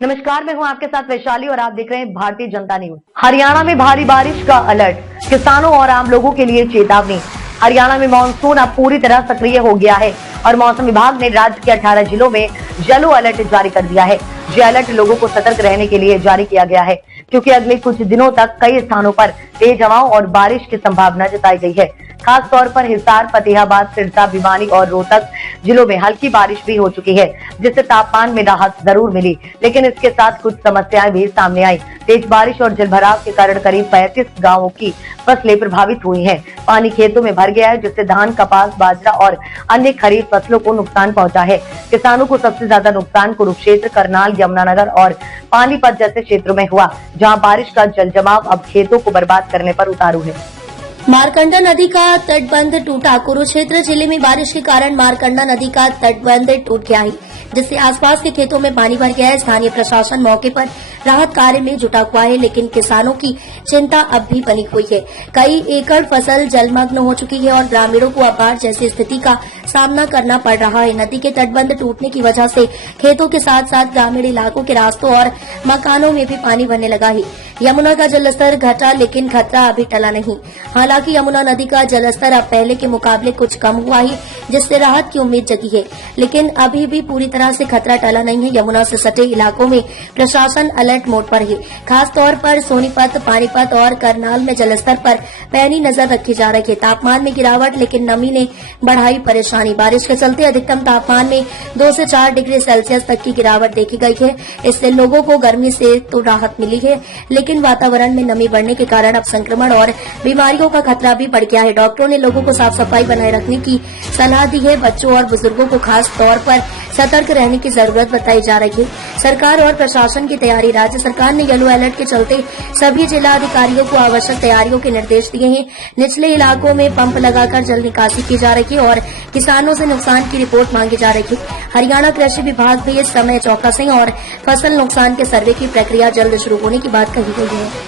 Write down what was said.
नमस्कार, मैं हूं आपके साथ वैशाली और आप देख रहे हैं भारतीय जनता न्यूज। हरियाणा में भारी बारिश का अलर्ट, किसानों और आम लोगों के लिए चेतावनी। हरियाणा में मानसून अब पूरी तरह सक्रिय हो गया है और मौसम विभाग ने राज्य के 18 जिलों में येलो अलर्ट जारी कर दिया है। ये अलर्ट लोगों को सतर्क रहने के लिए जारी किया गया है क्योंकि अगले कुछ दिनों तक कई स्थानों पर तेज हवाओं और बारिश की संभावना जताई गई है। खास तौर पर हिसार, फतेहाबाद, सिरसा, भिवानी और रोहतक जिलों में हल्की बारिश भी हो चुकी है, जिससे तापमान में राहत जरूर मिली, लेकिन इसके साथ कुछ समस्याएं भी सामने आई। तेज बारिश और जलभराव के कारण करीब 35 गांवों की फसलें प्रभावित हुई हैं। पानी खेतों में भर गया है, जिससे धान, कपास, बाजरा और अन्य खरीफ फसलों को नुकसान पहुंचा है। किसानों को सबसे ज्यादा नुकसान कुरुक्षेत्र, करनाल, यमुनानगर और पानीपत जैसे क्षेत्रों में हुआ, जहां बारिश का जल जमाव अब खेतों को बर्बाद करने पर उतारू है। मारकंडा नदी का तटबंध टूटा। कुरुक्षेत्र जिले में बारिश के कारण मारकंडा नदी का तटबंध टूट गया है, जिससे आसपास के खेतों में पानी भर गया है। स्थानीय प्रशासन मौके पर राहत कार्य में जुटा हुआ है, लेकिन किसानों की चिंता अब भी बनी हुई है। कई एकड़ फसल जलमग्न हो चुकी है और ग्रामीणों को अब बाढ़ जैसी स्थिति का सामना करना पड़ रहा है। नदी के तटबंध टूटने की वजह से खेतों के साथ साथ ग्रामीण इलाकों के रास्तों और मकानों में भी पानी भरने लगा है। यमुना का जलस्तर घटा, लेकिन खतरा अभी टला नहीं। हालांकि यमुना नदी का जलस्तर अब पहले के मुकाबले कुछ कम हुआ है, जिससे राहत की उम्मीद जगी है, लेकिन अभी भी पूरी तरह से खतरा टला नहीं है। यमुना से सटे इलाकों में प्रशासन अलर्ट मोड पर है। खास तौर पर सोनीपत, पानीपत और करनाल में जलस्तर पर पैनी नजर रखी जा रही है। तापमान में गिरावट, लेकिन नमी ने बढ़ाई परेशानी। बारिश के चलते अधिकतम तापमान में 2 से 4 डिग्री सेल्सियस तक की गिरावट देखी गई है। इससे लोगों को गर्मी से तो राहत मिली है, लेकिन वातावरण में नमी बढ़ने के कारण अब संक्रमण और बीमारियों का खतरा भी बढ़ गया है। डॉक्टरों ने लोगों को साफ सफाई बनाए रखने की सलाह दी है। बच्चों और बुजुर्गों को खास तौर पर सतर्क रहने की जरूरत बताई जा रही है। सरकार और प्रशासन की तैयारी। राज्य सरकार ने येलो अलर्ट के चलते सभी जिला अधिकारियों को आवश्यक तैयारियों के निर्देश दिए हैं। निचले इलाकों में पंप लगाकर जल निकासी की जा रही है और किसानों से नुकसान की रिपोर्ट मांगी जा रही है। हरियाणा कृषि विभाग भी इस समय चौकसी और फसल नुकसान के सर्वे की प्रक्रिया जल्द शुरू होने की बात कही गई है।